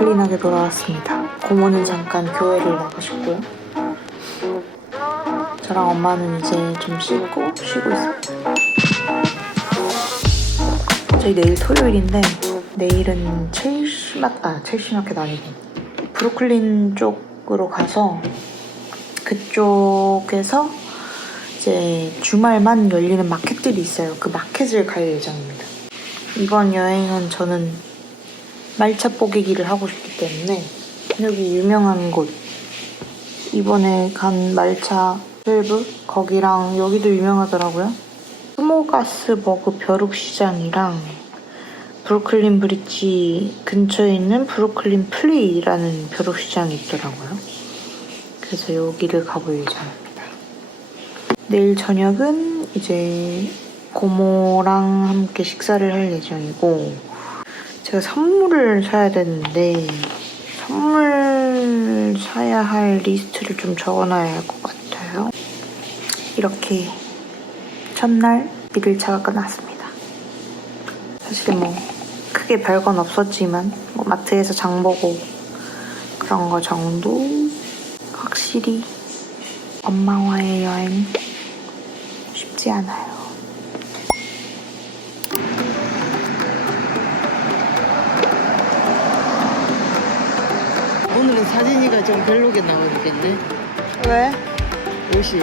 클린하게 돌아왔습니다. 고모는 잠깐 교회를 나가셨고요. 저랑 엄마는 이제 좀 쉬고 있어요. 저희 내일 토요일인데 내일은 첼시마켓 아니고 브루클린 쪽으로 가서 그쪽에서 이제 주말만 열리는 마켓들이 있어요. 그 마켓을 갈 예정입니다. 이번 여행은 저는 말차 뽀개기를 하고 싶기 때문에 여기 유명한 곳 이번에 간 말차 헬브 거기랑 여기도 유명하더라고요. 스모가스버그 벼룩시장이랑 브루클린 브릿지 근처에 있는 브루클린 플리라는 벼룩시장이 있더라고요. 그래서 여기를 가볼 예정입니다. 내일 저녁은 이제 고모랑 함께 식사를 할 예정이고 제가 선물을 사야 되는데 선물 사야 할 리스트를 좀 적어놔야 할 것 같아요. 이렇게 첫날 1일차가 끝났습니다. 사실 뭐 크게 별건 없었지만 뭐 마트에서 장 보고 그런 거 정도. 확실히 엄마와의 여행 쉽지 않아요. 오늘은 사진이가 좀 별로게 나오겠네. 왜? 옷이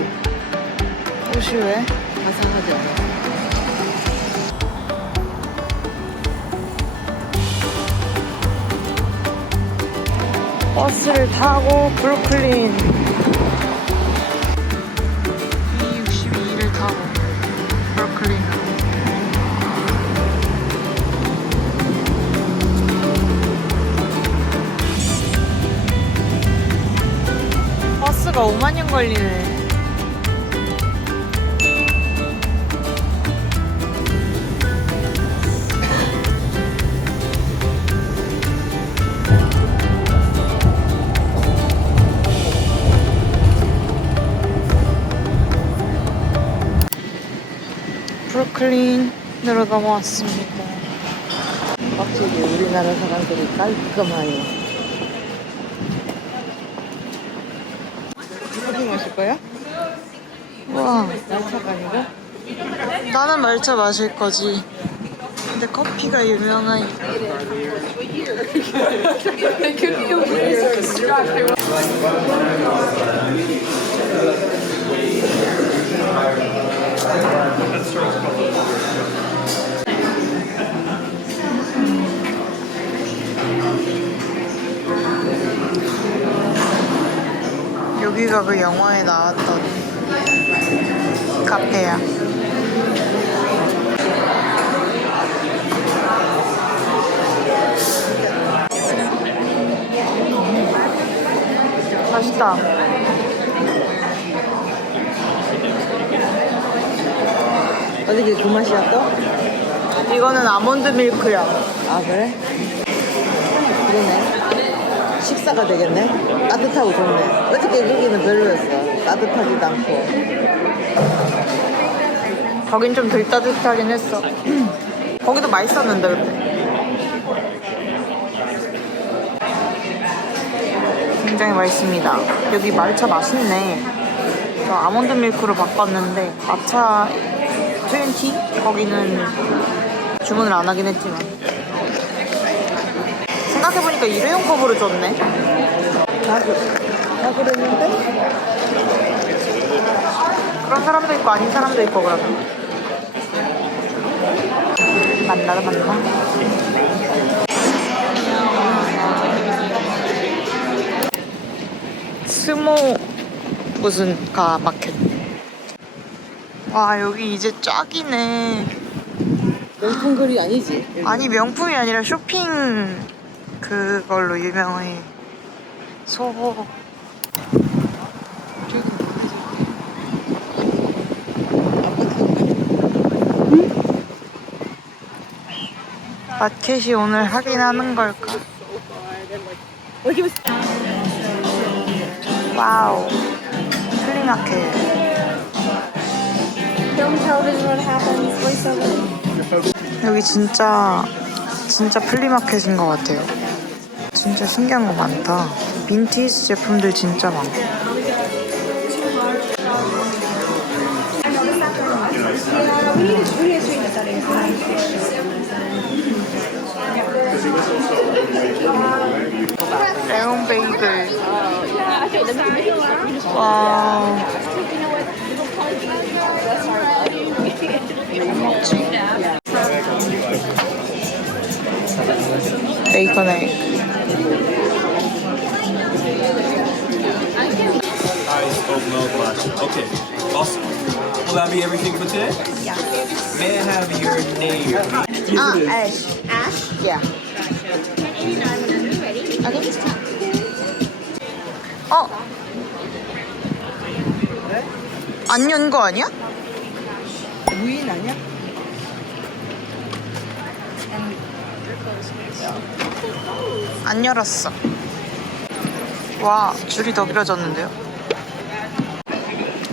왜? 화사하잖아. 버스를 타고 브루클린 262를 타고 브루클린으로. 버스가 5만 년 걸리네. 브루클린으로 넘어왔습니다. 확실히 우리나라 사람들이 깔끔하게. 커피 마실 거야? 우와, 날차가 아니고? 나는 말차 마실 거지. 근데 커피가 유명한 여기가 그 영화에 나왔던 카페야. 맛있다. 어떻게 그 맛이야 또? 이거는 아몬드 밀크야. 아 그래? 그러네. 식사가 되겠네. 따뜻하고 좋네. 어저께 거기는 별로였어. 따뜻하지도 않고. 거긴 좀 덜 따뜻하긴 했어. 거기도 맛있었는데 근데. 굉장히 맛있습니다. 여기 말차 맛있네. 저 아몬드 밀크로 바꿨는데 마차 20? 거기는 주문을 안 하긴 했지만 생각해보니까 일회용 컵으로 줬네. 다 그랬는데? 그런 사람도 있고 아닌 사람도 있고 그러면 만나다 만나. 스모 무슨 가 마켓. 와 여기 이제 쫙이네. 명품거리 아니지? 아니 명품이 아니라 쇼핑 그걸로 유명해. 소호. 마켓이 오늘 하긴 하는 걸까? 와우. 플리마켓. 여기 진짜 플리마켓인 것 같아요. 진짜 신기한 거 많다. 빈티지 제품들 진짜 많고. 레몬 베이글. 와. 베이컨 에그. Ice, oat milk, matcha. Okay, awesome. Will that be everything for today? Yeah. May I have your name? Ash. Ash, Yeah. 1089 whenever you're ready. Okay. 어? 안 연 거 아니야? 무인 아니야? 안 열었어. 와, 줄이 더 길어졌는데요?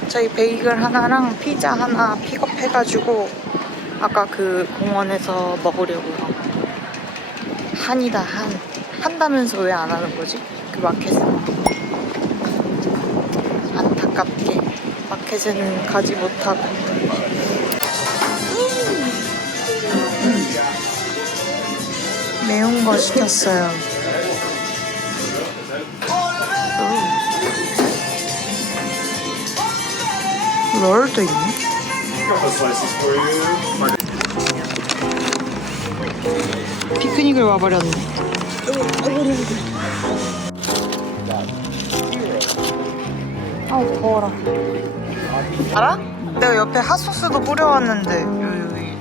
저희 베이글 하나랑 피자 하나 픽업해가지고 아까 그 공원에서 먹으려고요. 한이다, 한. 한다면서 왜 안 하는 거지? 그 마켓은. 안타깝게 마켓에는 가지 못하고. 매운 거 시켰어요. 롤도 있네. 피크닉을 와버렸네. 아우 더워라. 알아? 내가 옆에 핫소스도 뿌려왔는데 여기.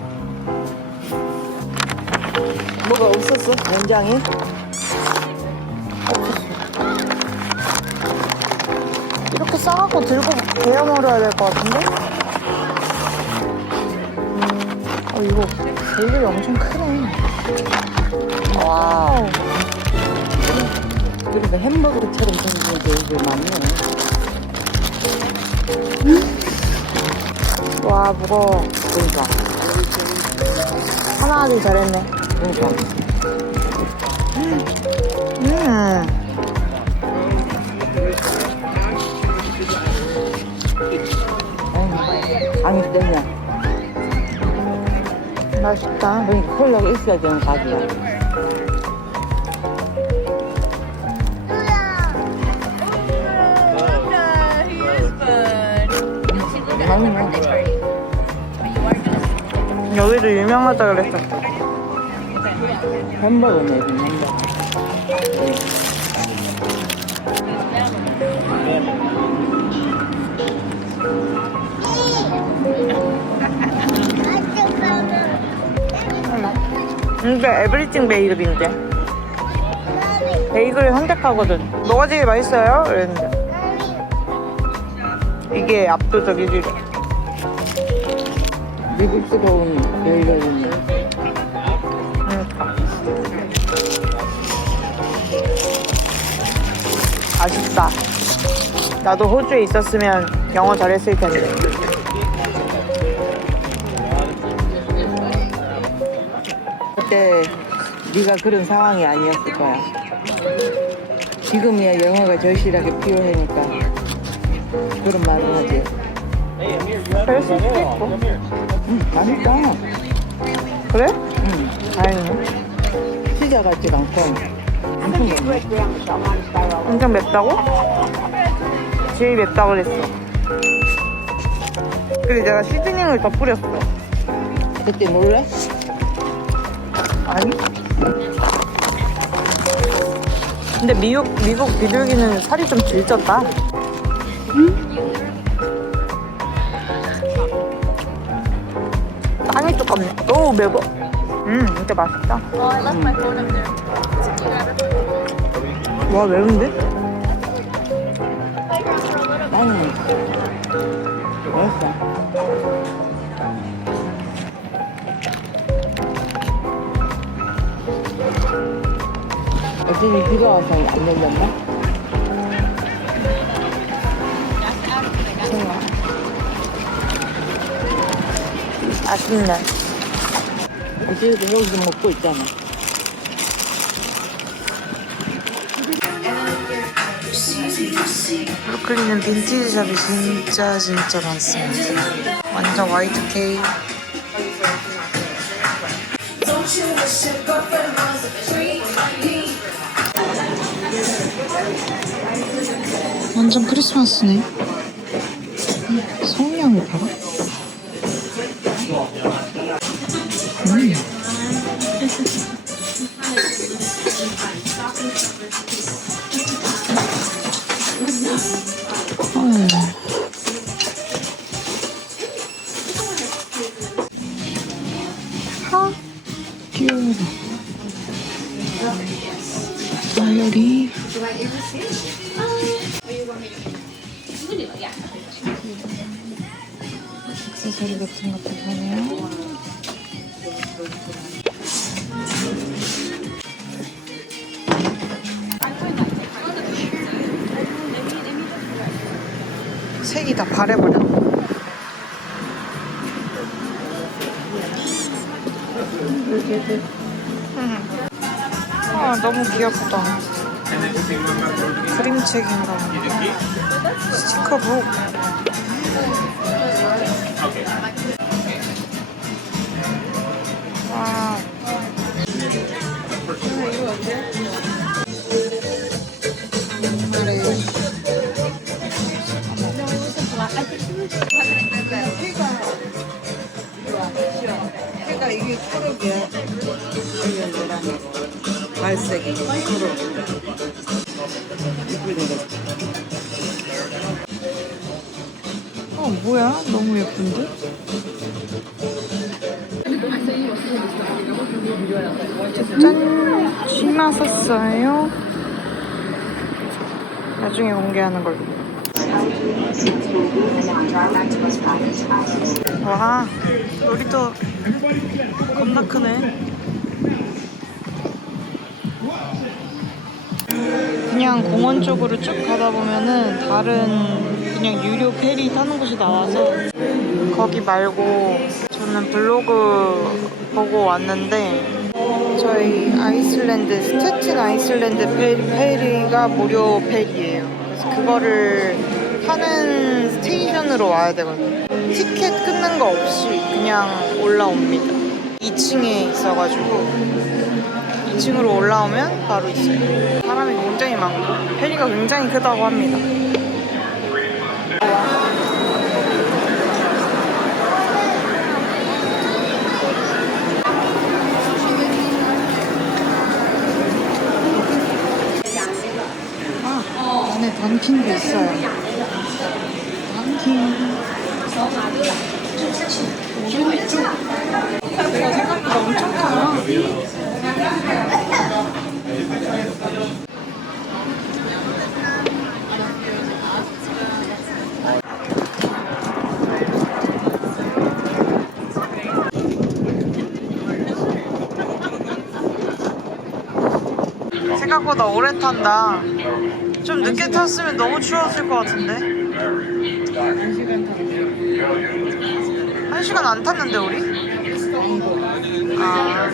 뭐가 없었어? 연장에? 이렇게 싸갖고 들고 대여 먹어야 될 것 같은데? 이거 베이글이 엄청 크네. 와우. 그러니까 햄버거처럼 생긴 베이글 많네. 와 무거워. 그러니까. 하나 하길 잘했네. 그러니까. 아니, 때냐. 맛있다. 그러니까 콜라가 있어야 되는 가게야. 여기도 유명하다 그랬었어. 햄버거네, 햄버거. 이게 에브리띵 베이글인데. 베이글을 선택하거든. 뭐가 제일 맛있어요? 이랬는데. 이게 압도적이지. 미국스러운 베이글이네. 아쉽다. 나도 호주에 있었으면 영어 잘했을 텐데. 그때 네가 그런 상황이 아니었을 거야. 지금이야 영어가 절실하게 필요하니까 그런 말을 하지. 그럴 수 있겠고. 응, 맛있다. 그래? 응, 다행이네. 피자 같지 않고 엄청 맵네. 엄청 맵다고? 제일 맵다고 그랬어. 그리고 내가 시즈닝을 더 뿌렸어. 그때 몰래? 아니? 근데 미국 비둘기는 살이 좀 질졌다. 땅이 두껍네. 오 매워. 진짜 맛있다. 와 매운데? 맛있어. 어쩐지 비가 와서 안 열렸나? 아쉽네. 어쨌든 여기서 먹고 있잖아. 브루클린은 빈티지 샵이 진짜 많습니다. 완전 Y2K. 완전 크리스마스네. 성냥을 팔아? 귀여워. 다이어리. 액세서리 같은 것도 파네요. 색이 다 바래버렸네. 아, 너무 귀엽다. 그림책인가 봐. 스티커북. 와. 그래. 해가 이게 초록이야. 여기 노란색, 갈색이 초록. 이쁘네. 뭐야? 너무 예쁜데? 짠! 신나 샀어요. 나중에 공개하는 걸로. 와, 놀이터 겁나 크네. 그냥 공원 쪽으로 쭉 가다 보면은 다른 그냥 유료 페리 타는 곳이 나와서 거기 말고 저는 블로그 보고 왔는데 저희 아이슬란드 스태튼 아이슬란드 페리가 무료 페리예요. 그래서 그거를 타는 스테이션으로 와야 되거든요. 티켓 끊는 거 없이 그냥 올라옵니다. 2층에 있어가지고 2층으로 올라오면 바로 있어요. 사람이 굉장히 많고 페리가 굉장히 크다고 합니다. 안에 던킨도 있어요. 던킨. 오른쪽. 내가 생각보다 엄청 크다. 생각보다 오래 탄다. 좀 늦게 탔으면 너무 추웠을 것 같은데. 1시간 안 탔는데 우리? 아.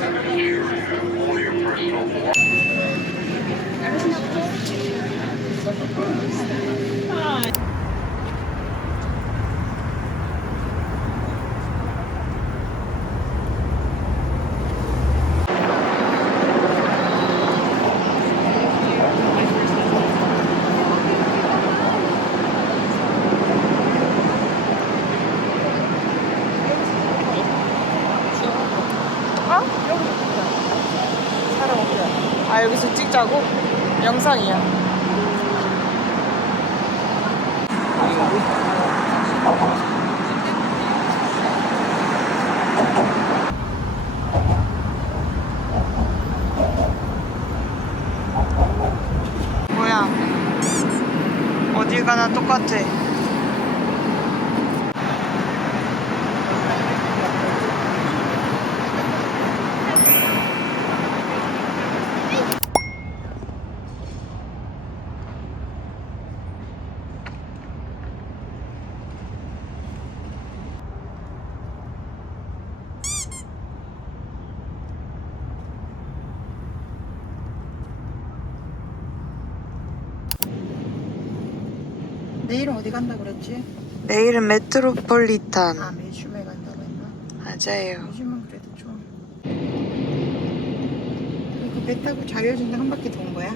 아, 여기서 찍자고? 영상이야. 뭐야? 어딜 가나 똑같아. 내일은 어디 간다 그랬지? 내일은 메트로폴리탄. 아 매주에 간다고 했나? 맞아요. 요즘은 그래도 좀. 그 배 타고 자유여신당 한 바퀴 돈 거야?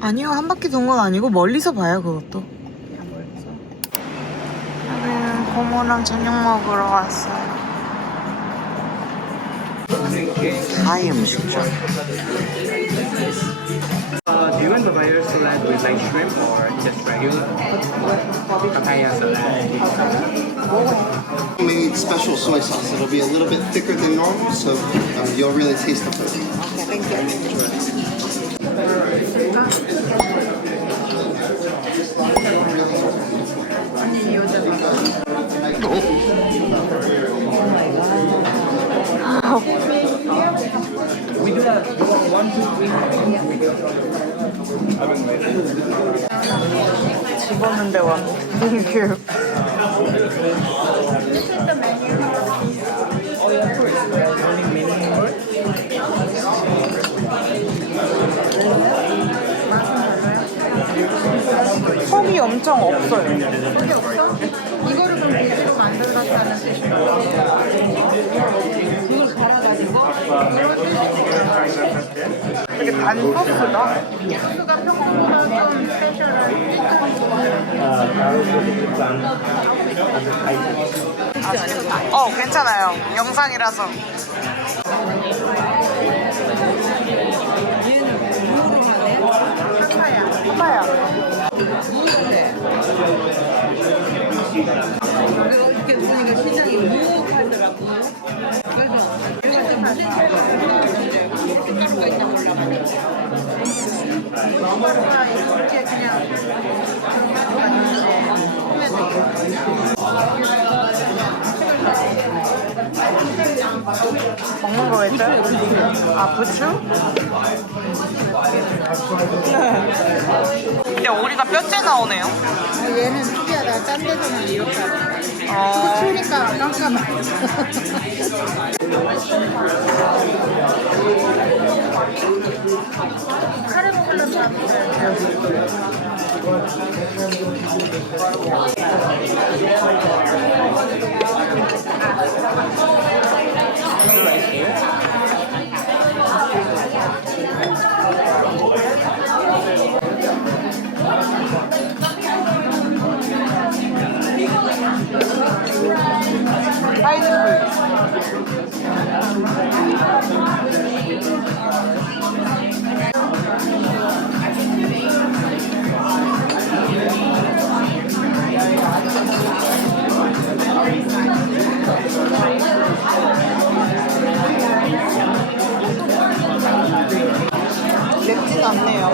아니요, 한 바퀴 돈 건 아니고 멀리서 봐요, 그것도. 그냥 멀리서. 여기는 고모랑 저녁 먹으러 왔어요. 타이 음식점. Do you want papaya salad with like shrimp or just regular? Papaya salad. Made special soy sauce. It'll be a little bit thicker than normal, so you'll really taste the flavor. 오케이, 땡큐. 언니 여자 We do that 1, 2, 3. 집었는데 와. 땡큐. 컵이 엄청 없어요. 이거를 그럼 돼지로 만들었다는 뜻이에요. 이걸 갈아가지고 되게 단 소스다. 소스가 평소보다 좀 스페셜한 괜찮아요. 영상이라서. 파파야. 이렇게 보니까 시장이 무하더라고. 그래서 이거 좀 무슨 가루가 있나 몰라보니까. 가루가 이렇게 그냥 가루가 있는데 먹는 거겠죠? 아, 부추? 근데 오리가 뼈째 나오네요. 얘는 특이하다. 딴 데서는 이렇게 하잖아. 어, 추우니까 깜깜해. 카레 먹으려면 파인애플. 맵진 않네요.